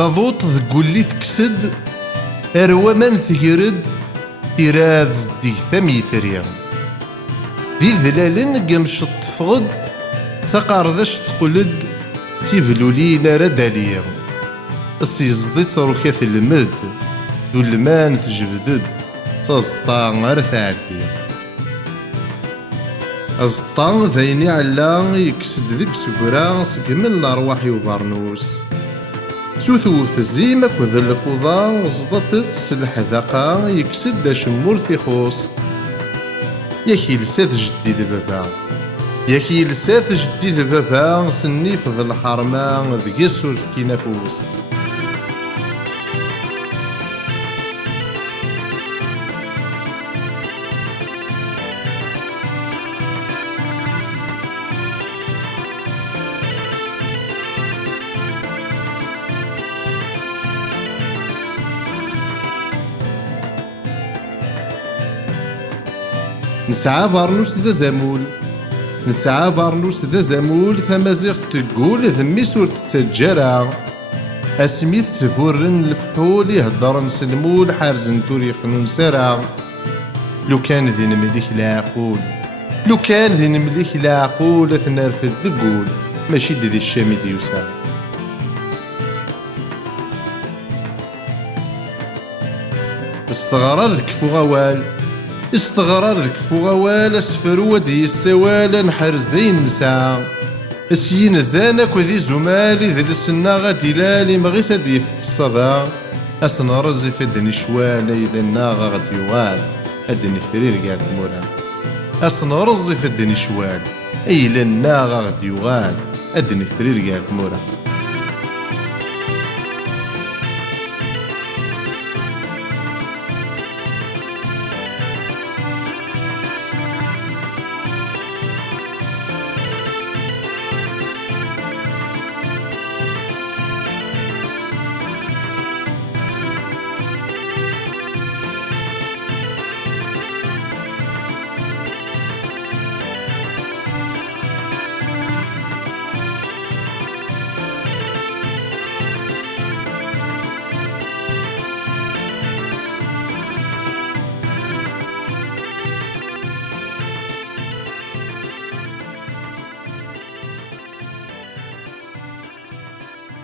تضوط ذقولي تكسد أروا من ثقرد تيراذ زديك ثمي ثريا ذي ذلالن قمش تفغد سقاردش تقلد تيبلولي نارد عليا السيزدي تروكاث المد ذو المان تجبدد تزطا غير تعدي أزطا ذيني علا يكسد ذيك سكرا سكمل الأرواح وبرنوس سوثو في الزيمك وذا الفوضى زضطت الحذاقة يكسد دا شمور تيخوص ياكي لسات جديد بابا ياكي لسات جديد بابا سني في ذا الحرمة ذي السور في نفوس نسعى فارنوس ذا زمول نسعى فارنوس ذا زمول ثمازيغ تقول ذمي سور تتجرى اسميث تفورن الفحول يهدر نسلمول حارزن توريخ نسرى لو كان ذي نمليك العقول لو كان ذي نمليك العقول ثنرفد ذقول ماشي ذي الشامي ديوسا استغرار ذكفو غوال استغرار ذك فوغوال اسفرو ودي السوال نحرزين نسعى اسيين زانك وذي زمالي ذي السنة غادي لالي مغيس هدي يفك الصدى اسنا رزي في الدني شوال اذا الناغا غادي يوال الدني فرير قال مورا اسنا رزي في الدني شوال اي للناغا غادي يوال الدني فرير قال مورا